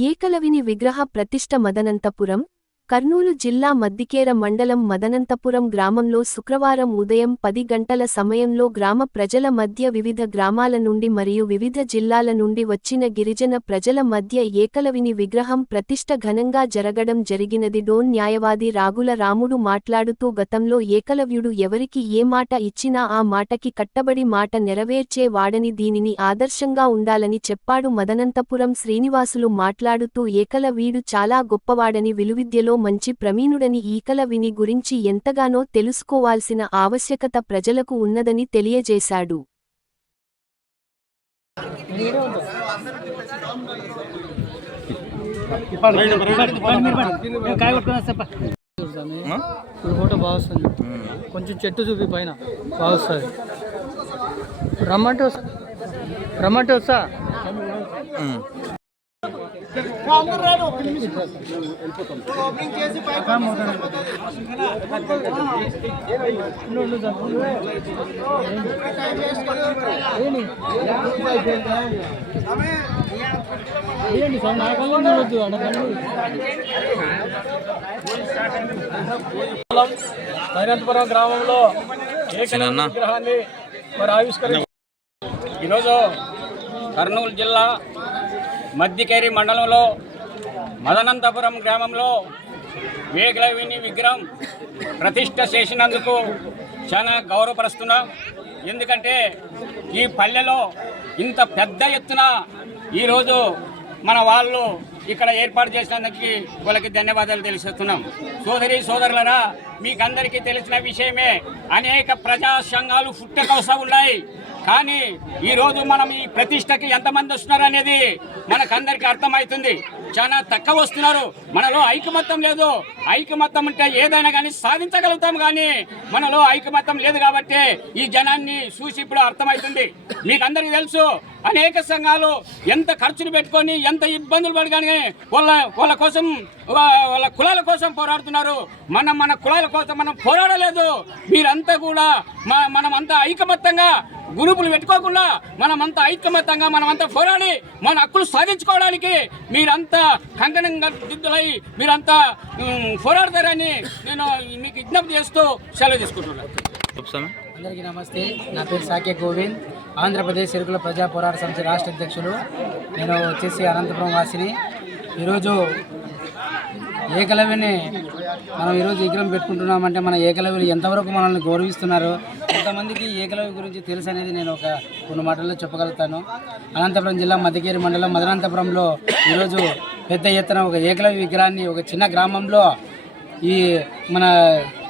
ఏకలవిని విగ్రహ ప్రతిష్ఠ మదనంతపురం కర్నూలు జిల్లా మద్దికేర మండలం మదనంతపురం గ్రామంలో శుక్రవారం ఉదయం పది గంటల సమయంలో గ్రామ ప్రజల మధ్య వివిధ గ్రామాల నుండి మరియు వివిధ జిల్లాల నుండి వచ్చిన గిరిజన ప్రజల మధ్య ఏకలవిని విగ్రహం ప్రతిష్ట ఘనంగా జరగడం జరిగినది. డోన్ న్యాయవాది రాగుల రాముడు మాట్లాడుతూ గతంలో ఏకలవ్యుడు ఎవరికి ఏ మాట ఇచ్చినా ఆ మాటకి కట్టబడి మాట నెరవేర్చేవాడని దీనిని ఆదర్శంగా ఉండాలని చెప్పాడు. మదనంతపురం శ్రీనివాసులు మాట్లాడుతూ ఏకలవీడు చాలా గొప్పవాడని విలువిద్యలో మంచి ప్రవీణుడని ఈకలవిని గురించి ఎంతగానో తెలుసుకోవాల్సిన ఆవశ్యకత ప్రజలకు ఉన్నదని తెలియజేశాడు. ఫోటో కొంచెం చెట్టు చూపి పైన. బాగా వస్తుంది రమ్మంటే వస్తా. రమ్మంటే వస్తా. ఏంటి సార్ గ్రామంలో విగ్రహాన్ని మరి ఆవిష్కరించి ఈరోజు కర్నూలు జిల్లా మద్దికేరి మండలంలో మదనంతపురం గ్రామంలో వేగలవిని విగ్రహం ప్రతిష్ట చేసినందుకు చాలా గౌరవపరుస్తున్నాం. ఎందుకంటే ఈ పల్లెలో ఇంత పెద్ద ఎత్తున ఈరోజు మన వాళ్ళు ఇక్కడ ఏర్పాటు చేసినందుకు వాళ్ళకి ధన్యవాదాలు తెలియజేస్తున్నాం సోదరి సోదరులరా మీకందరికీ తెలిసిన విషయమే అనేక ప్రజా సంఘాలు పుట్టకొస్తా ఉన్నాయి. కానీ ఈరోజు మనం ఈ ప్రతిష్టకి ఎంతమంది వస్తున్నారు అనేది మనకందరికీ అర్థమవుతుంది. చాలా తక్కువ వస్తున్నారు. మనలో ఐకమత్యం లేదు. ఐకమత్యం ఉంటే ఏదైనా కానీ సాధించగలుగుతాం కానీ మనలో ఐకమత్యం లేదు కాబట్టి ఈ జనాన్ని చూసి ఇప్పుడు అర్థమవుతుంది. మీకు అందరికీ తెలుసు అనేక సంఘాలు ఎంత ఖర్చులు పెట్టుకొని ఎంత ఇబ్బందులు పడగానే వాళ్ళ వాళ్ళ కోసం వాళ్ళ కులాల కోసం పోరాడుతున్నారు. మనం మన కులాల కోసం మనం పోరాడలేదు. మీరంతా కూడా మా మనమంతా ఐకమత్యంగా గ్రూపులు పెట్టుకోకుండా మనమంతా ఐకమత్యంగా మనమంతా పోరాడి మన హక్కులు సాధించుకోవడానికి మీరంతా కంకణంగా దిద్దులై మీరంతా పోరాడతారని నేను మీకు విజ్ఞప్తి చేస్తూ సెలవు తీసుకుంటున్నాను అందరికీ నమస్తే. నా పేరు సాకే గోవింద్. ఆంధ్రప్రదేశ్ ఎరుకుల ప్రజా పోరాట సమితి రాష్ట్ర అధ్యక్షులు. నేను వచ్చేసి అనంతపురం వాసిని. ఈరోజు ఏకలవ్యని మనం ఈరోజు విగ్రహం పెట్టుకుంటున్నామంటే మన ఏకలవ్యులు ఎంతవరకు మనల్ని గౌరవిస్తున్నారు కొంతమందికి ఏకలవ్య గురించి తెలుసు అనేది నేను ఒక కొన్ని మాటల్లో చెప్పగలుగుతాను. అనంతపురం జిల్లా మధ్యకేరి మండలం మదనంతపురంలో ఈరోజు పెద్ద ఎత్తున ఒక ఏకలవ్య విగ్రహాన్ని ఒక చిన్న గ్రామంలో ఈ మన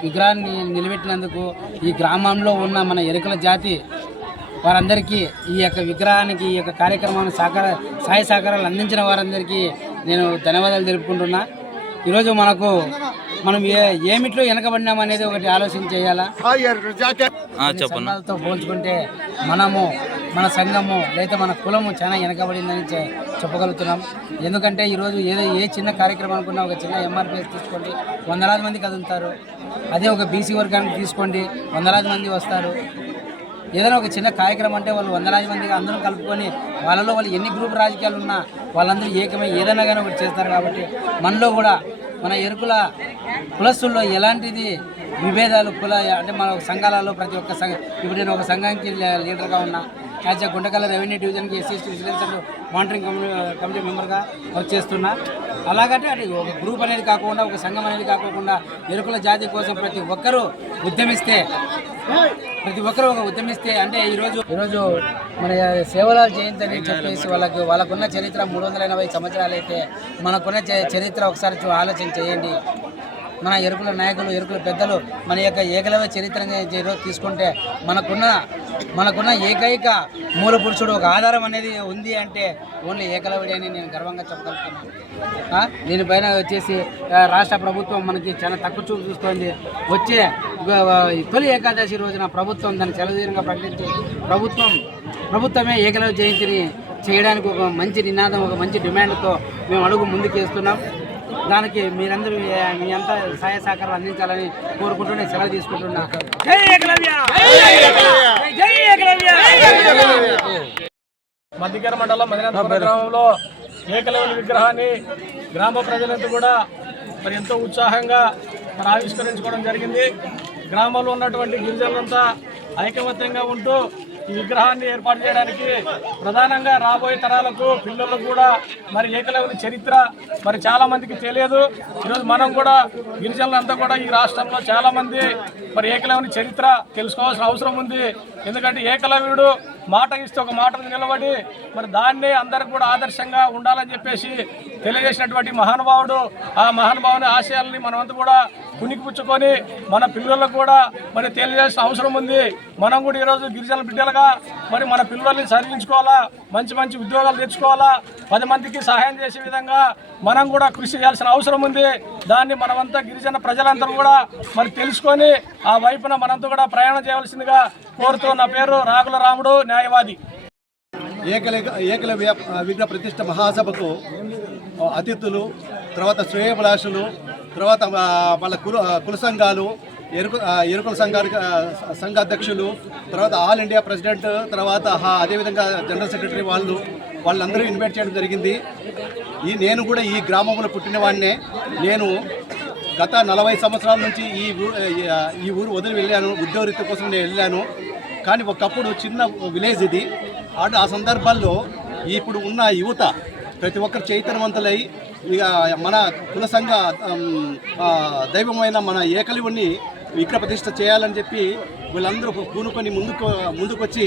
విగ్రహాన్ని నిలబెట్టినందుకు ఈ గ్రామంలో ఉన్న మన ఎరుకల జాతి వారందరికీ ఈ యొక్క విగ్రహానికి ఈ యొక్క కార్యక్రమాన్ని సహకార సహాయ సహకారాలు అందించిన వారందరికీ నేను ధన్యవాదాలు తెలుపుకుంటున్నా. ఈరోజు మనకు మనం ఏ ఏమిట్లో వెనకబడినాం అనేది ఒకటి ఆలోచన చేయాలా? సంఘాలతో పోల్చుకుంటే మనము మన సంఘము లేదా మన కులము చాలా వెనకబడిందని చెప్పగలుగుతున్నాం. ఎందుకంటే ఈరోజు ఏదో ఏ చిన్న కార్యక్రమం అనుకున్నా ఒక చిన్న ఎంఆర్పిఎస్ తీసుకోండి. వందలాది మంది కదులుతారు అదే ఒక బీసీ వర్గానికి తీసుకోండి. వందలాది మంది వస్తారు. ఏదైనా ఒక చిన్న కార్యక్రమం అంటే వాళ్ళు వందలాది మంది అందరం కలుపుకొని వాళ్ళలో వాళ్ళు ఎన్ని గ్రూప్ రాజకీయాలు ఉన్నా వాళ్ళందరూ ఏకమై ఏదైనా కానీ ఒకటి చేస్తారు కాబట్టి మనలో కూడా మన ఎరుకుల కులస్తుల్లో ఎలాంటిది విభేదాలు కుల అంటే మన సంఘాలలో ప్రతి ఒక్క సంఘ ఇప్పుడు నేను ఒక సంఘానికి లీడర్గా ఉన్నా. యాజ్ ఎ గుండకల రెవెన్యూ డివిజన్కి SC vigilance and monitoring committee committee మెంబర్గా వర్క్ చేస్తున్నా. అలాగంటే అది ఒక గ్రూప్ అనేది కాకుండా ఒక సంఘం అనేది కాకుండా ఎరుకుల జాతి కోసం ప్రతి ఒక్కరూ ఉద్యమిస్తే ప్రతి ఒక్కరూ ఒక ఉద్యమిస్తే అంటే ఈరోజు ఈరోజు మన సేవలాలు జయంతి అని చెప్పేసి వాళ్ళకి వాళ్ళకున్న చరిత్ర మూడు వందల ఎనభై సంవత్సరాలు అయితే మనకున్న చరిత్ర ఒకసారి చూ- ఆలోచన చేయండి. మన ఎరుకుల నాయకులు ఎరుకుల పెద్దలు మన యొక్క ఏకలవ్య చరిత్రని ఈరోజు తీసుకుంటే మనకున్న మనకున్న ఏకైక మూల పురుషుడు ఒక ఆధారం అనేది ఉంది అంటే ఓన్లీ ఏకలవిడి అని నేను గర్వంగా చెప్పగలుగుతున్నాను. దీనిపైన వచ్చేసి రాష్ట్ర ప్రభుత్వం మనకి చాలా తక్కువ చూపు చూస్తోంది. వచ్చే తొలి ఏకాదశి రోజున ప్రభుత్వం దాన్ని చలదీరంగా ప్రకటించి ప్రభుత్వం ప్రభుత్వమే ఏకలవ్య జయంతిని చేయడానికి ఒక మంచి నినాదం ఒక మంచి డిమాండ్తో మేము అడుగు ముందుకేస్తున్నాం. దానికి మీరందరూ మీ అంతా సహాయ సహకారాలు అందించాలని కోరుకుంటూ నేను సెలవు తీసుకుంటున్నా. ఏకలవ్య ఏకలవ్య మధ్యకర మండలం మదినంతపురం గ్రామంలో ఏకలవ్యుల విగ్రహాన్ని గ్రామ ప్రజలంతా కూడా మరి ఎంతో ఉత్సాహంగా మరి ఆవిష్కరించుకోవడం జరిగింది. గ్రామంలో ఉన్నటువంటి గిరిజనులంతా ఐకమత్యంగా ఉంటూ ఈ విగ్రహాన్ని ఏర్పాటు చేయడానికి ప్రధానంగా రాబోయే తరాలకు పిల్లలకు కూడా మరి ఏకలవ్య చరిత్ర మరి చాలా మందికి తెలియదు. ఈరోజు మనం కూడా గిరిజనులంతా కూడా ఈ రాష్ట్రంలో చాలా మంది మరి ఏకలవ్య చరిత్ర తెలుసుకోవాల్సిన అవసరం ఉంది. ఎందుకంటే ఏకలవ్యుడు మాట ఇస్తే ఒక మాట నిలబడి మరి దాన్నే అందరికి కూడా ఆదర్శంగా ఉండాలని చెప్పేసి తెలియజేసినటువంటి మహానుభావుడు ఆ మహానుభావుని ఆశయాలని మనమంతా కూడా పుణికిపుచ్చుకొని మన పిల్లలకు కూడా మరి తెలియజేసిన అవసరం ఉంది. మనం కూడా ఈరోజు గిరిజన బిడ్డలుగా మరి మన పిల్లల్ని చదివించుకోవాలా మంచి మంచి ఉద్యోగాలు తెచ్చుకోవాలా పది మందికి సహాయం చేసే విధంగా మనం కూడా కృషి చేయాల్సిన అవసరం ఉంది. దాన్ని మనమంతా గిరిజన ప్రజలందరూ కూడా మరి తెలుసుకొని ఆ వైపున మనంతా కూడా ప్రయాణం చేయవలసిందిగా కోరుతూ నా పేరు రాగుల రాముడు. న్యాయవాది. ఏకల ఏకల వ్య- విగ్రహ ప్రతిష్ట మహాసభకు అతిథులు తర్వాత శ్రేయభిలాషులు తర్వాత వాళ్ళ కుల కుల సంఘాలు ఎరుకు ఎరుకుల సంఘానికి సంఘాధ్యక్షులు సంఘ అధ్యక్షులు తర్వాత ఆల్ ఇండియా ప్రెసిడెంట్ తర్వాత అదేవిధంగా జనరల్ సెక్రటరీ వాళ్ళు వాళ్ళందరూ ఇన్వైట్ చేయడం జరిగింది. ఈ నేను కూడా ఈ గ్రామంలో పుట్టినవాడినే. నేను గత నలభై సంవత్సరాల నుంచి ఈ ఊ- ఈ ఊరు వదిలి వెళ్ళాను. ఉద్యోగరీత్య కోసం నేను వెళ్ళాను. కానీ ఒకప్పుడు చిన్న విలేజ్ ఇది. అటు ఆ సందర్భాల్లో ఇప్పుడు ఉన్న యువత ప్రతి ఒక్కరు చైతన్యవంతులై ఇక మన కుల సంఘ దైవమైన మన ఏకలివుని విగ్రహ ప్రతిష్ఠ చేయాలని చెప్పి వీళ్ళందరూ పూనుకొని ముందుకు ముందుకొచ్చి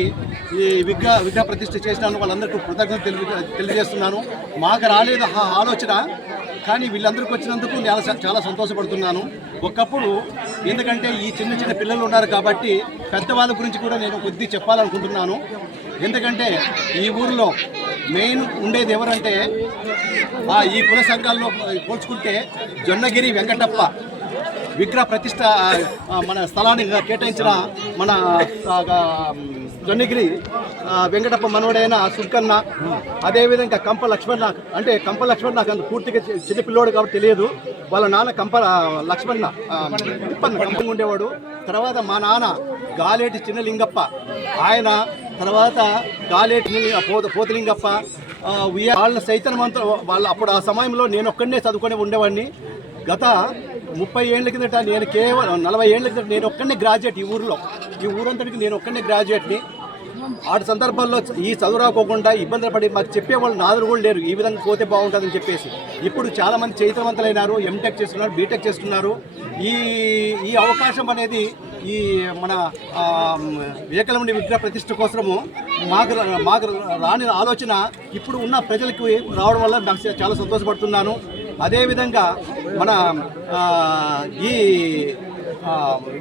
ఈ విగ్రహ విగ్రహ ప్రతిష్ఠ చేసినాను వాళ్ళందరికీ కృతజ్ఞత తెలియ తెలియజేస్తున్నాను. మాకు రాలేదు ఆ ఆలోచన కానీ వీళ్ళందరికీ వచ్చినందుకు నేను చాలా- చాలా సంతోషపడుతున్నాను. ఒకప్పుడు ఎందుకంటే ఈ చిన్న చిన్న పిల్లలు ఉన్నారు కాబట్టి పెద్దవాళ్ళ గురించి కూడా నేను కొద్ది చెప్పాలనుకుంటున్నాను. ఎందుకంటే ఈ ఊరిలో మెయిన్ ఉండేది ఎవరంటే ఆ ఈ కుల సంఘాల్లో పోల్చుకుంటే జొన్నగిరి వెంకటప్ప విగ్రహ ప్రతిష్ట మన స్థలాన్ని కేటాయించిన మన జొన్నిగిరి వెంకటప్ప మనవడైన సుంకన్న అదేవిధంగా కంప లక్ష్మణ అంటే కంప లక్ష్మణ్ నాకు అంత పూర్తిగా చిన్న పిల్లోడు కాబట్టి తెలియదు. వాళ్ళ నాన్న కంప లక్ష్మణ్ లక్ష్మణ తిప్పన్న కంపంగా ఉండేవాడు. తర్వాత మా నాన్న గాలేటి చిన్నలింగప్ప. ఆయన తర్వాత గాలేటి పోత పోతలింగప్ప. ఆ, ఉయ్య- వాళ్ళ చైతన్యవంత వాళ్ళ అప్పుడు ఆ సమయంలో నేను ఒక్కడనే చదువుకొని ఉండేవాడిని. గత ముప్పై ఏళ్ళ కిందట నేను కేవలం నలభై ఏళ్ళ కిందట నేను ఒక్కడనే గ్రాడ్యుయేట్ ఈ ఊరిలో. ఈ ఊరంతటికి నేను ఒక్కనే గ్రాడ్యుయేట్ని ఆ సందర్భాల్లో ఈ చదువు రాకోకుండా ఇబ్బందులు పడి మాకు చెప్పేవాళ్ళు నాదులు కూడా లేరు. ఈ విధంగా పోతే బాగుంటుందని చెప్పేసి. ఇప్పుడు చాలామంది చైతవంతులైనారు ఎంటెక్ చేస్తున్నారు బీటెక్ చేస్తున్నారు. ఈ ఈ అవకాశం అనేది ఈ మన ఆ, విగ్రహ ప్రతిష్ట కోసము మాకు రా- మాకు రాని ఆలోచన ఇప్పుడు ఉన్న ప్రజలకు రావడం వల్ల నాకు చాలా సంతోషపడుతున్నాను. అదేవిధంగా మన ఈ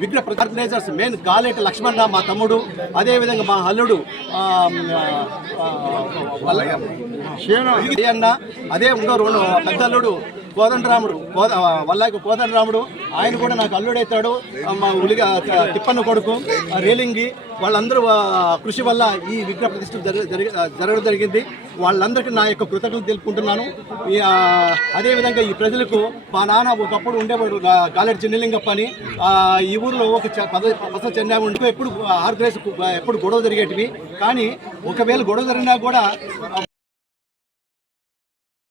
విగ్రహ ఆర్గనైజర్స్ మెయిన్ గాలేటి లక్ష్మణ మా తమ్ముడు. అదేవిధంగా మా అల్లుడు అన్న అదే ఇంకో రెండు పెద్ద అల్లుడు కోదండరాముడు కోద వల్లాకి కోదండరాముడు ఆయన కూడా నాకు అల్లుడైతాడు. మా ఉలిగా తిప్పన్న కొడుకు రేలింగి. వాళ్ళందరూ కృషి వల్ల ఈ విగ్రహ ప్రతిష్ట జరగడం జరిగింది. వాళ్ళందరికీ నా యొక్క కృతజ్ఞతలు తెలుపుకుంటున్నాను. అదేవిధంగా ఈ ప్రజలకు మా నాన్న ఒకప్పుడు ఉండేవాడు గా- గాలెడి చిన్నలింగప్ప అని. ఈ ఊరిలో ఒక చ- పద పస చెందా ఉంటూ ఎప్పుడు ఆర్గనైజ్ ఎప్పుడు గొడవ జరిగేటివి. కానీ ఒకవేళ గొడవ జరిగినా కూడా